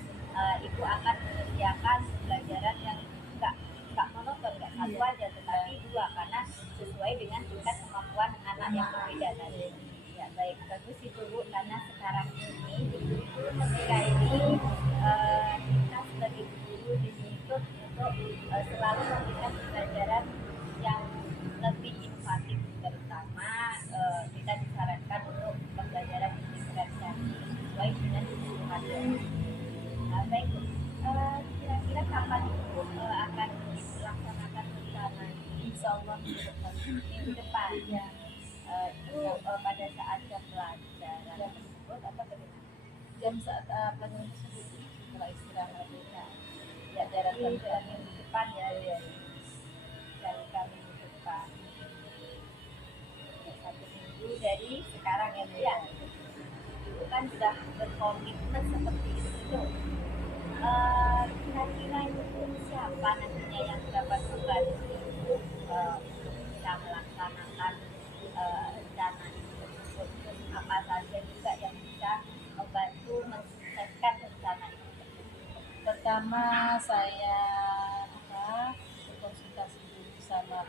ibu akan menyediakan pembelajaran yang nggak monoton, nggak satu aja tetapi dua karena sesuai dengan tingkat kemampuan anak yang berbeda tadi. Ya baik, bagus itu Bu, karena sekarang ini ketika ini kita sebagai guru dituntut untuk selalu memberikan pembelajaran yang lebih inovatif, terutama kita disarankan untuk pembelajaran diferensiasi sesuai dengan kebutuhan. Baik, kira-kira kapan itu akan dilaksanakan rencana ini? Insya Allah Minggu depan ya. Itu pada saat jam pelajaran tersebut apa bagaimana? jam saat pelajaran tersebut setelah istirahat Ya dari minggu depan ya, dari minggu depan. 1 minggu dari sekarang ya Bu ya. Itu kan sudah berkomitmen seperti itu. Kira-kira itu siapa nantinya yang dapat membantu bisa melaksanakan rencana itu tersebut? Apa saja juga yang bisa membantu mensukseskan rencana itu? Pertama saya berkonsultasi dulu sama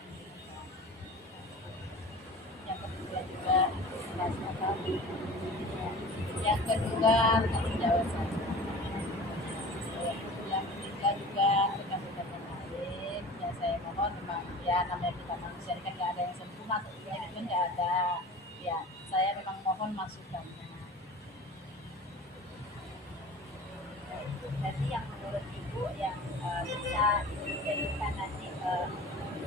juga rekan sejawat saya. Yang ketiga juga rekan-rekan yang lain. Ya saya mohon memang ya namanya kita manusia ini kan nggak ada yang sempurna, tentunya itu kan nggak ada. Ya saya memang mohon masukannya. Jadi yang menurut Ibu yang bisa dijadikan nanti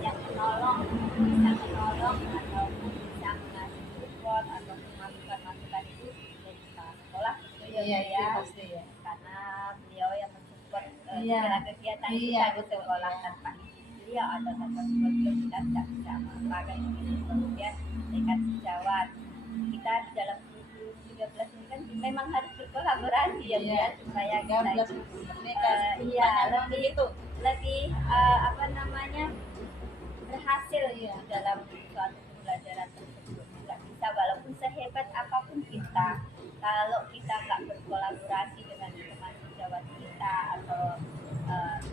yang menolong, bisa menolong atau bisa mengasih support atau masukan-masukan itu dari kepala sekolah gitu ya, Iya, Bu, ya. pasti ya. Karena beliau yang mensupport Iya. segala kegiatan Iya, kita di sekolah. Tanpa izin beliau atau tanpa support beliau kita tidak bisa apa-apa gitu. Kemudian dekan sejawat kita di dalam 13 ini kan memang harus berkolaborasi ya, Bu, ya, supaya kita iya lebih apa namanya berhasil ya dalam suatu pembelajaran tersebut. Nggak bisa walaupun sehebat apapun kita, kalau kita nggak berkolaborasi dengan teman sejawat kita atau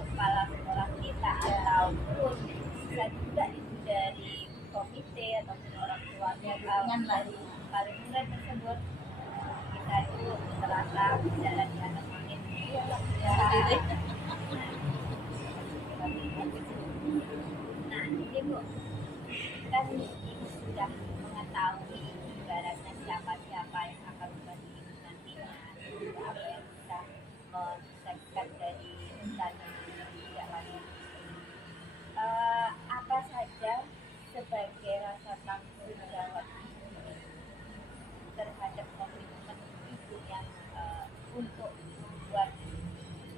kepala sekolah kita ataupun bisa juga itu dari komite ataupun orang tua dari murid tersebut, kita itu terasa berjalan di atas angin. Nah, ini Bu, kan Ibu sudah mengetahui ibaratnya siapa-siapa yang akan membantu Ibu nantinya, apa yang bisa menyelesaikan dari rencana tidak lanjut. Apa saja sebagai rasa tanggung jawab Ibu terhadap komitmen Ibu yang untuk membuat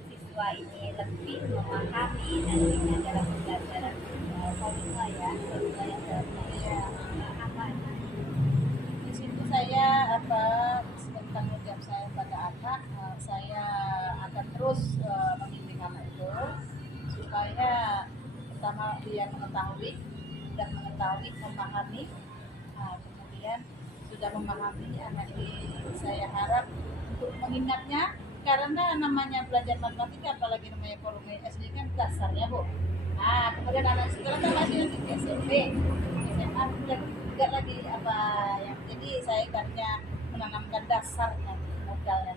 siswa ini lebih memahami nantinya dalam pembelajaran formula ya, formula yang seharusnya apa? Di situ saya sebagai tanggung jawab saya pada anak, saya akan terus membimbing anak itu supaya pertama dia mengetahui, sudah mengetahui, memahami, kemudian sudah memahami anak ini saya harap untuk mengingatnya, karena namanya belajar matematika apalagi namanya volume SD kan dasarnya Bu. Nah kemudian anak sekolah kan masih nanti ke SMP, SMA juga lagi apa yang jadi saya ibaratnya menanamkan dasarnya, modalnya.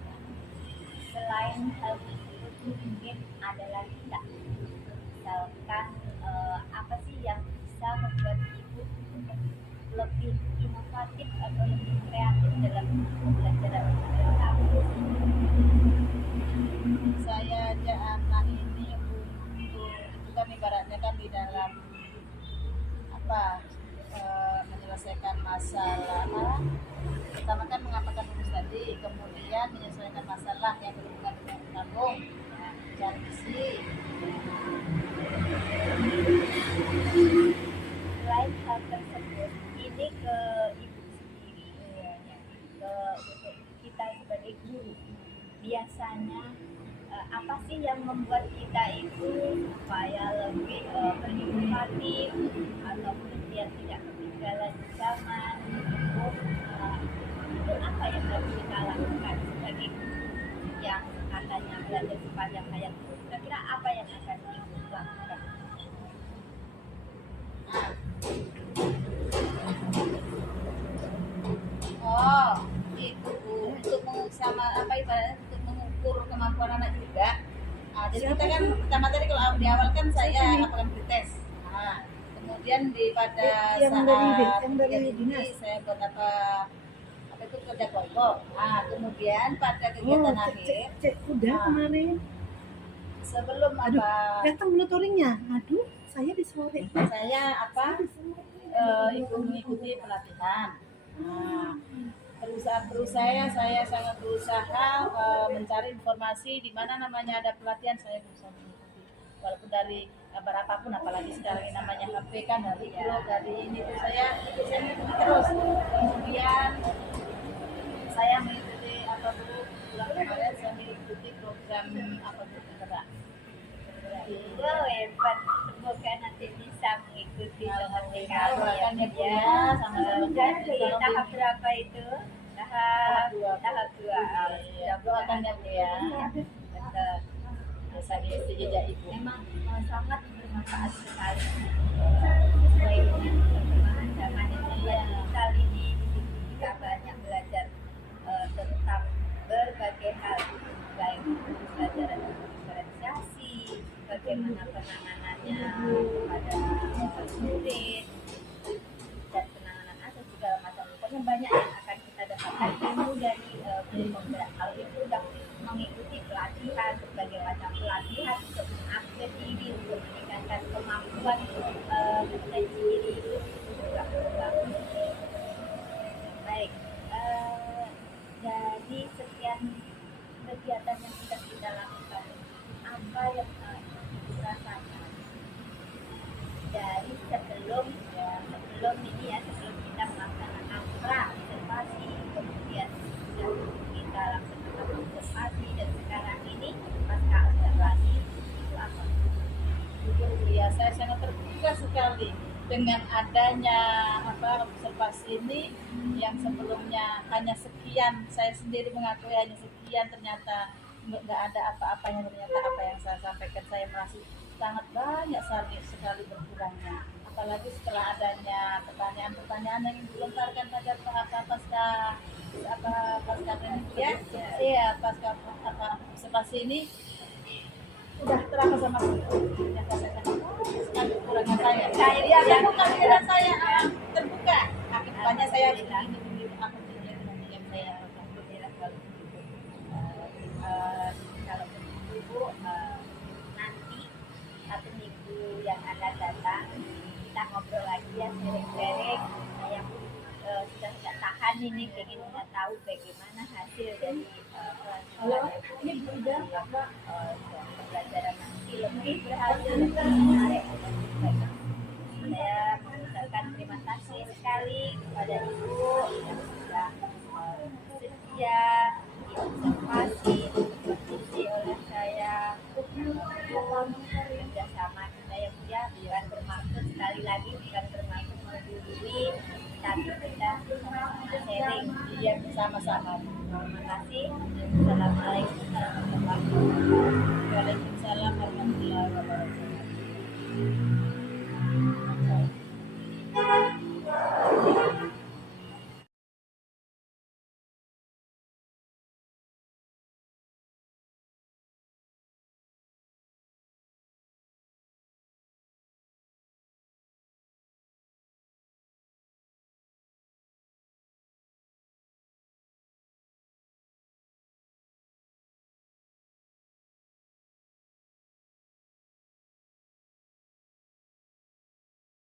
Selain hal tersebut mungkin ada lagi nggak? Misalkan apa sih yang bisa membuat Ibu lebih inovatif atau lebih kreatif dalam pembelajaran matematika? Saya ajak anak ini untuk itu kan ibaratnya kan di dalam menyelesaikan masalah. Pertama kan mengapakan rumus tadi, kemudian menyelesaikan masalah yang berhubungan dengan tabung, cari isi. Selain hal tersebut, ini ke Ibu sendiri, ke untuk kita sebagai guru, biasanya apa sih yang membuat kita itu supaya lebih berinovatif ataupun biar tidak ketinggalan zaman itu apa yang harus kita lakukan sebagai guru yang katanya belajar sepanjang hayat? Kira-kira apa yang akan Ibu lakukan? Oh, itu untuk sama apa ibaratnya untuk mengukur kemampuan anak juga. Nah, jadi kita kan pertama tadi kalau di awal kan saya lakukan pretest. Nah, kemudian pada saat ini saya buat apa itu kerja kelompok. Nah, kemudian pada kegiatan akhir udah kemarin sebelum datang monitoringnya. Aduh, saya di sore. saya ikut mengikuti pelatihan. Nah, saya sangat berusaha mencari informasi di mana namanya ada pelatihan, saya berusaha mengikuti walaupun dari kabar apapun, apalagi sekarang ini namanya HP kan, dari blog, dari ini tuh saya mengikuti terus. Kemudian saya mengikuti bulan kemarin saya mengikuti program bergerak. Wow, hebat. Semoga nanti bisa mengikuti seperti Kalau kami akan ya, ya Bu, ya. sama-sama Sudah di tahap berapa itu? Tahap 2. Doakan ya Bu ya. Betul. Bisa mengikuti jejak Ibu. Memang sangat bermanfaat sekali sesuai dengan perkembangan zaman ini. Kali ini kita banyak belajar tentang berbagai bagaimana penanganannya kepada murid dan penanganan aset segala macam. Pokoknya banyak yang akan kita dapatkan ilmu dari pembelajaran. Hal itu sudah mengikuti pelatihan, berbagai macam pelatihan untuk mengupgrade diri, untuk meningkatkan kemampuan kompetensi diri itu juga bagus. Baik, jadi sekian kegiatan yang sudah kita lakukan. Apa yang dirasakan dari sebelum kita melaksanakan observasi, kemudian sudah kita laksanakan observasi, dan sekarang ini pasca observasi itu apa? Ya, saya sangat terbuka sekali dengan adanya observasi ini yang sebelumnya hanya sekian. Saya sendiri mengakui hanya sekian, ternyata nggak ada apa-apanya. Ternyata apa yang saya sampaikan saya merasa sangat banyak sekali berkurangnya. Apalagi setelah adanya pertanyaan-pertanyaan yang dilontarkan pada pasca penelitian, pasca observasi ini udah terasa sama yang saya sekali kurangnya saya. Ya, terbuka pikiran saya terbuka. Akhirnya saya ini aku yang saya Kalau begitu nanti satu minggu yang akan datang kita ngobrol lagi ya, sharing-sharing yang sudah tidak tahan ini, ingin tahu bagaimana hasil dari pembelajaran nanti lebih berhasil, lebih menarik. Saya mengucapkan terima kasih sekali kepada Ibu yang sudah sedia diobservasi, diobservasi oleh saya. Kerjasama kita yang mulia bukan bermaksud, sekali lagi bukan bermaksud menggurui, tapi kita sharing yang bersama-sama. Terima kasih. Assalamualaikum warahmatullahi wabarakatuh. Waalaikumsalam warahmatullahi wabarakatuh.